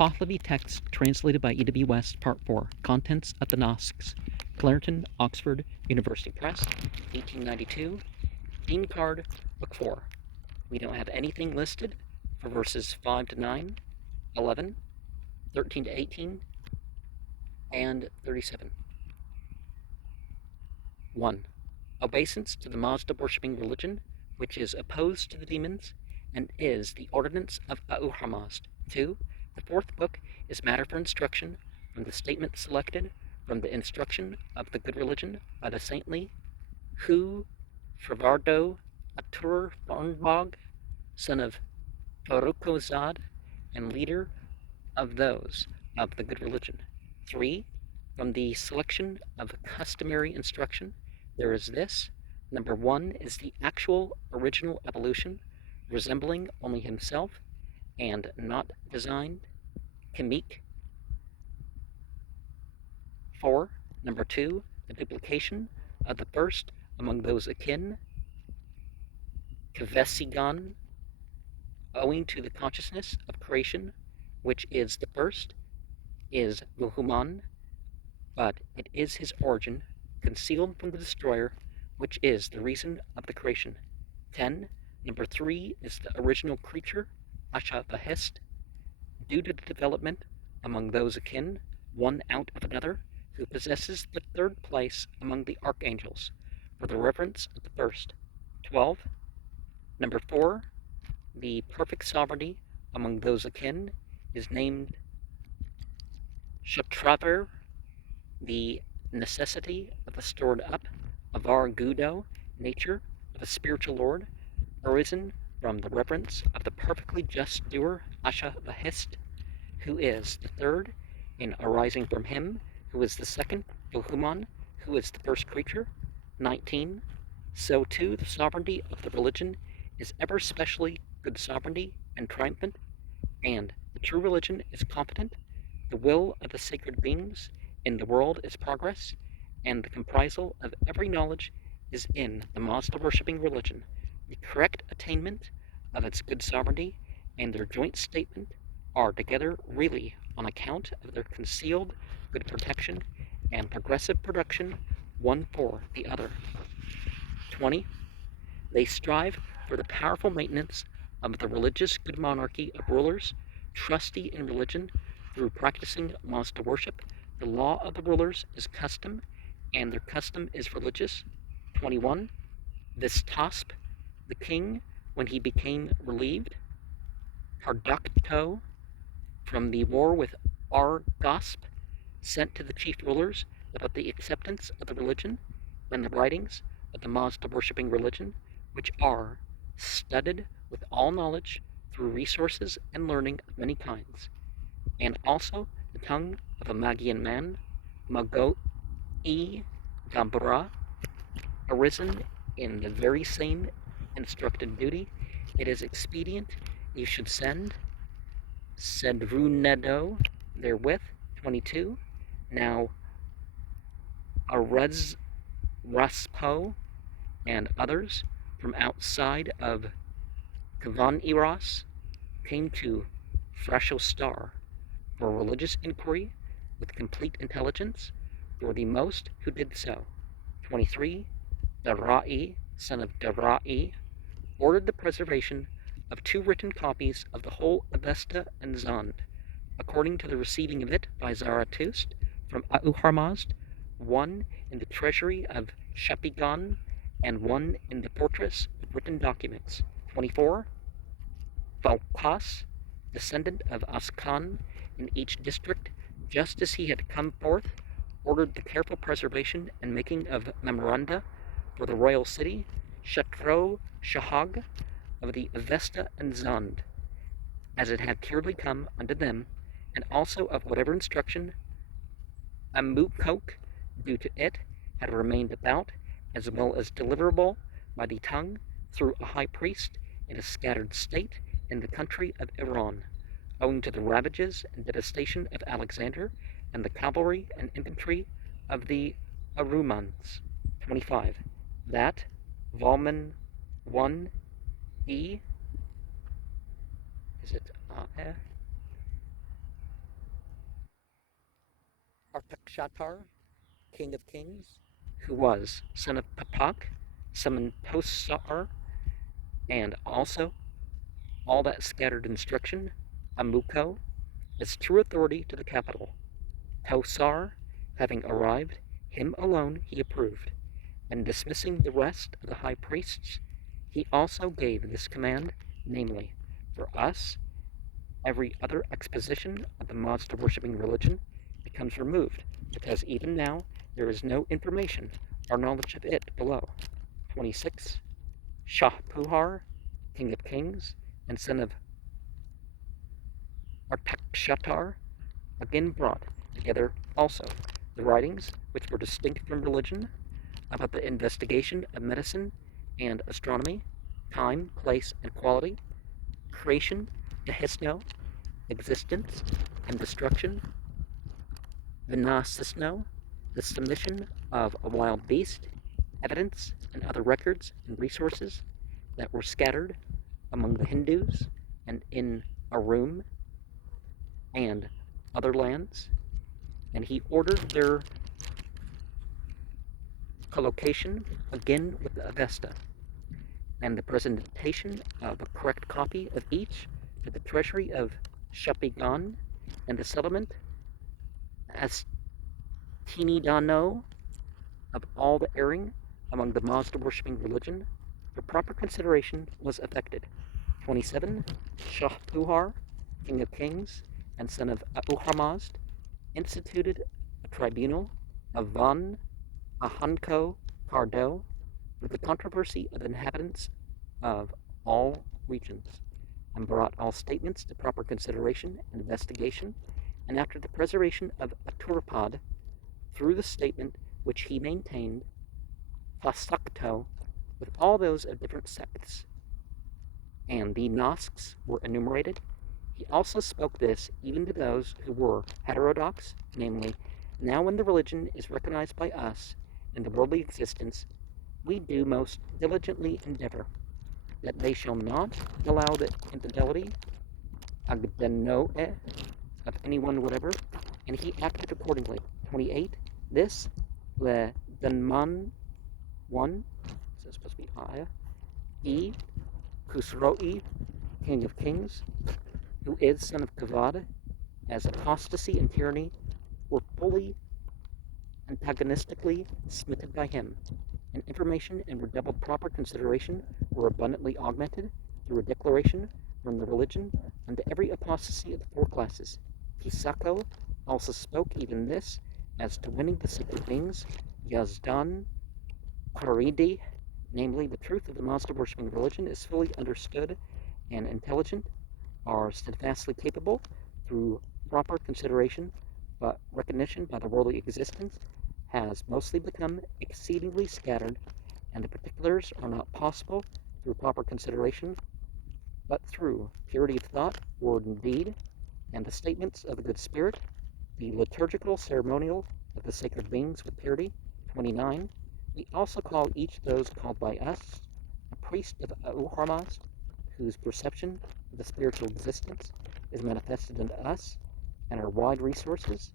Pahlavi text translated by E.W. West, Part 4. Contents of the Nasks. Clarendon, Oxford University Press, 1892. Dinkard, Book 4. We don't have anything listed for verses 5 to 9, 11, 13 to 18, and 37. 1. Obeisance to the Mazda worshipping religion, which is opposed to the demons, and is the ordinance of Ahura-Mazda. 2. The fourth book is matter for instruction from the statement selected from the instruction of the good religion by the saintly Hu Fravardo Atur Farnbog, son of Farukozad, and leader of those of the good religion. 3. From the selection of customary instruction, there is this. Number 1 is the actual original evolution, resembling only himself, and not designed, Kamik. 4. Number 2, the duplication of the first among those akin, Kvesigan, owing to the consciousness of creation, which is the first, is Vuhuman, but it is his origin, concealed from the destroyer, which is the reason of the creation. 10. Number 3 is the original creature, Asha Vahist, due to the development among those akin, one out of another, who possesses the third place among the archangels, for the reverence of the first. 12. Number 4, the perfect sovereignty among those akin, is named Shatravar, the necessity of the stored up, Avar Gudo, nature of a spiritual lord, arisen from the reverence of the perfectly just doer Asha Vahist, who is the third, in arising from him, who is the second, Vuhuman, who is the first creature. 19. So too the sovereignty of the religion is ever specially good sovereignty and triumphant, and the true religion is competent. The will of the sacred beings in the world is progress, and the comprisal of every knowledge is in the Mazda worshipping religion. The correct attainment of its good sovereignty and their joint statement are together really on account of their concealed good protection and progressive production, one for the other. 20. They strive for the powerful maintenance of the religious good monarchy of rulers, trusty in religion, through practicing Mazda worship. The law of the rulers is custom, and their custom is religious. 21. This Tasp, the king, when he became relieved, Hardakto, from the war with Argasp, sent to the chief rulers about the acceptance of the religion and the writings of the Mazda worshipping religion, which are studied with all knowledge through resources and learning of many kinds, and also the tongue of a Magian man, Mago-e Gambra, arisen in the very same instructed duty. It is expedient you should send Sedrunedo therewith. 22. Now Arez Raspo and others from outside of Kavan Eros came to Frashostar for religious inquiry with complete intelligence. There were the most who did so. 23. Darai, son of Darai, ordered the preservation of 2 written copies of the whole Avesta and Zand, according to the receiving of it by Zarathustra from Ahura-Mazda, 1 in the treasury of Shapigan, and 1 in the fortress of written documents. 24. Valkas, descendant of Askan, in each district, just as he had come forth, ordered the careful preservation and making of memoranda for the royal city, Shatro Shahag, of the Avesta and Zand, as it had clearly come unto them, and also of whatever instruction Amukok, due to it, had remained about, as well as deliverable by the tongue through a high priest in a scattered state in the country of Iran, owing to the ravages and devastation of Alexander and the cavalry and infantry of the Arumans. 25. That Volman 1e, is it Artakshatar, king of kings, who was son of Papak, summoned Posar, and also all that scattered instruction, Amuko, as true authority to the capital. Posar, having arrived, him alone he approved, and dismissing the rest of the high priests, he also gave this command, namely, for us, every other exposition of the monster worshipping religion becomes removed, because even now there is no information or knowledge of it below. 26. Shah Puhar, king of kings, and son of Artakshatar, again brought together also the writings which were distinct from religion about the investigation of medicine and astronomy, time, place, and quality, creation, dehisno, existence, and destruction, vinasisno, the submission of a wild beast, evidence, and other records and resources that were scattered among the Hindus and in Arum and other lands, and he ordered their collocation again with the Avesta, and the presentation of a correct copy of each to the treasury of Shapigan and the settlement as Tinidano of all the erring among the Mazda worshipping religion, for proper consideration was effected. 27. Shah Puhar, king of kings and son of Ahurmazd, instituted a tribunal of Van Ahanko Cardo with the controversy of the inhabitants of all regions, and brought all statements to proper consideration and investigation, and after the preservation of Aturpad, through the statement which he maintained, Fasakto, with all those of different sects, and the Nasks were enumerated. He also spoke this even to those who were heterodox, namely, now when the religion is recognized by us in the worldly existence, we do most diligently endeavor that they shall not allow the infidelity agdanoe of anyone whatever, and he acted accordingly. 28. This, le Danman 1, so it's supposed to be Aya, E. Khusroi, king of kings, who is son of Kavad, as apostasy and tyranny were fully antagonistically smitten by him, and information and redoubled proper consideration were abundantly augmented through a declaration from the religion unto every apostasy of the four classes. Pisako also spoke even this as to winning the sacred beings, Yazdan Paridi, namely the truth of the monster worshipping religion is fully understood and intelligent, are steadfastly capable through proper consideration, but recognition by the worldly existence has mostly become exceedingly scattered, and the particulars are not possible through proper consideration, but through purity of thought, word, and deed, and the statements of the good spirit, the liturgical ceremonial of the sacred beings with purity. 29. We also call each those called by us a priest of Ahurmazd, whose perception of the spiritual existence is manifested unto us, and our wide resources,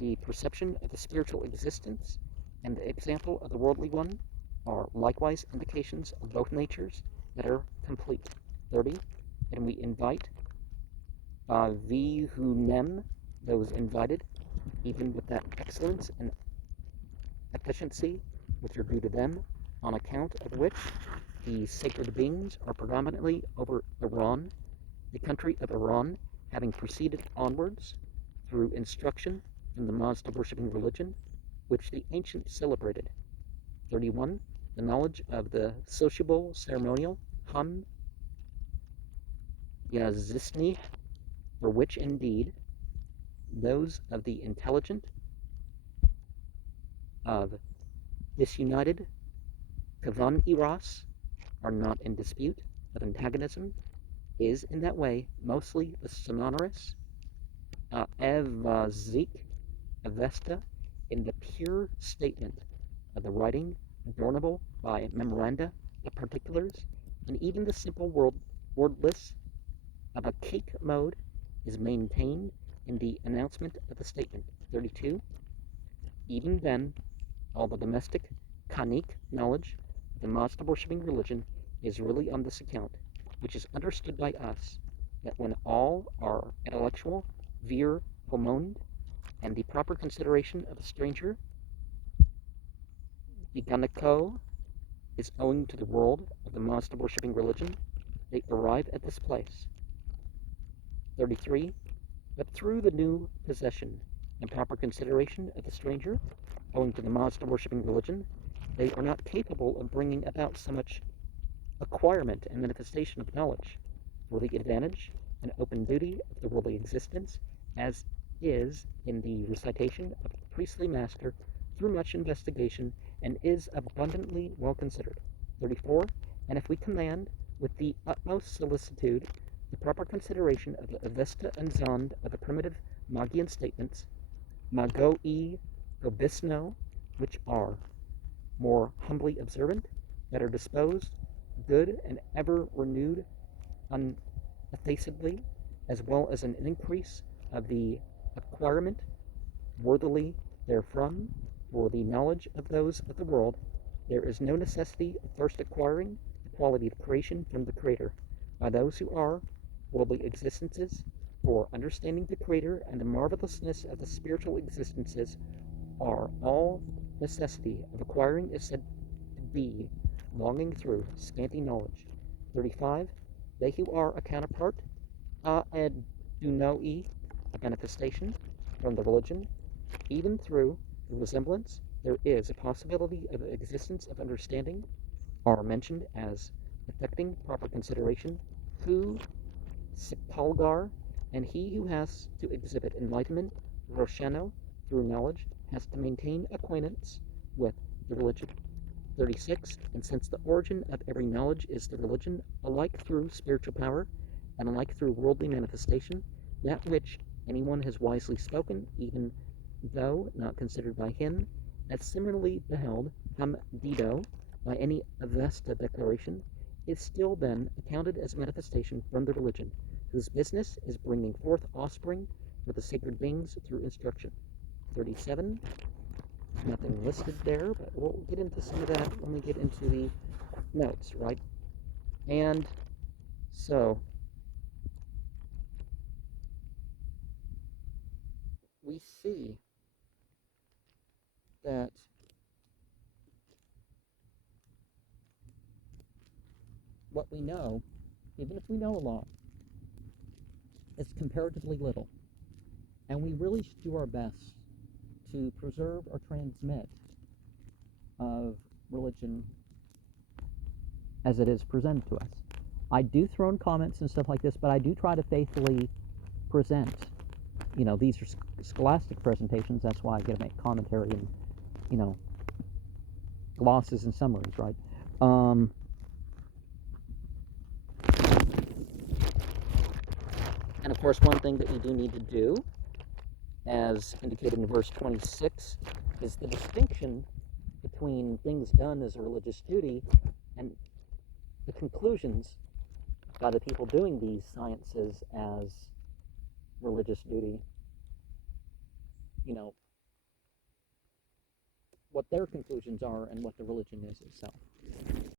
the perception of the spiritual existence and the example of the worldly one are likewise indications of both natures that are complete. 30. And we invite vihunem, those invited, even with that excellence and efficiency which are due to them, on account of which the sacred beings are predominantly over Iran, the country of Iran having proceeded onwards through instruction from the Mazda worshipping religion, which the ancients celebrated. 31. The knowledge of the sociable ceremonial Ham Yazisni, for which indeed those of the intelligent of disunited Kavan Eros are not in dispute of antagonism, is in that way mostly a sonorous evazik avesta in the pure statement of the writing adornable by memoranda of particulars, and even the simple wordless of a cake mode is maintained in the announcement of the statement. 32. Even then, all the domestic Kanik knowledge of the monster worshipping religion is really on this account, which is understood by us, that when all are intellectual, vir homonid, and the proper consideration of a stranger, the Ganako is owing to the world of the monster worshipping religion, they arrive at this place. 33. But through the new possession and proper consideration of the stranger, owing to the monster worshipping religion, they are not capable of bringing about so much acquirement and manifestation of knowledge for the advantage and open duty of the worldly existence, as is in the recitation of the priestly master through much investigation, and is abundantly well considered. 34. And if we command with the utmost solicitude the proper consideration of the Avesta and Zond of the primitive Magian statements, Magoi Gobisno, which are more humbly observant, better disposed, good, and ever renewed uneffaceably, as well as an increase of the acquirement worthily therefrom, for the knowledge of those of the world, there is no necessity of first acquiring the quality of creation from the Creator, by those who are worldly existences, for understanding the Creator and the marvelousness of the spiritual existences are all necessity of acquiring is said to be longing through scanty knowledge. 35. They who are a counterpart, aedunoi, a manifestation from the religion, even through the resemblance, there is a possibility of the existence of understanding, are mentioned as effecting proper consideration, who Sipalgar, and he who has to exhibit enlightenment, Roshano, through knowledge, has to maintain acquaintance with the religion. 36. And since the origin of every knowledge is the religion, alike through spiritual power, and alike through worldly manifestation, that which anyone has wisely spoken, even though not considered by him, as similarly beheld, ham dido, by any Avesta declaration, is still then accounted as manifestation from the religion, whose business is bringing forth offspring for the sacred beings through instruction. 37. Nothing listed there, but we'll get into some of that when we get into the notes, right? And so we see that what we know, even if we know a lot, is comparatively little. And we really should do our best to preserve or transmit of religion as it is presented to us. I do throw in comments and stuff like this, but I do try to faithfully present. These are scholastic presentations, that's why I get to make commentary and, glosses and summaries, right? And of course, one thing that we do need to do, as indicated in verse 26, is the distinction between things done as a religious duty and the conclusions by the people doing these sciences as religious duty, what their conclusions are and what the religion is itself.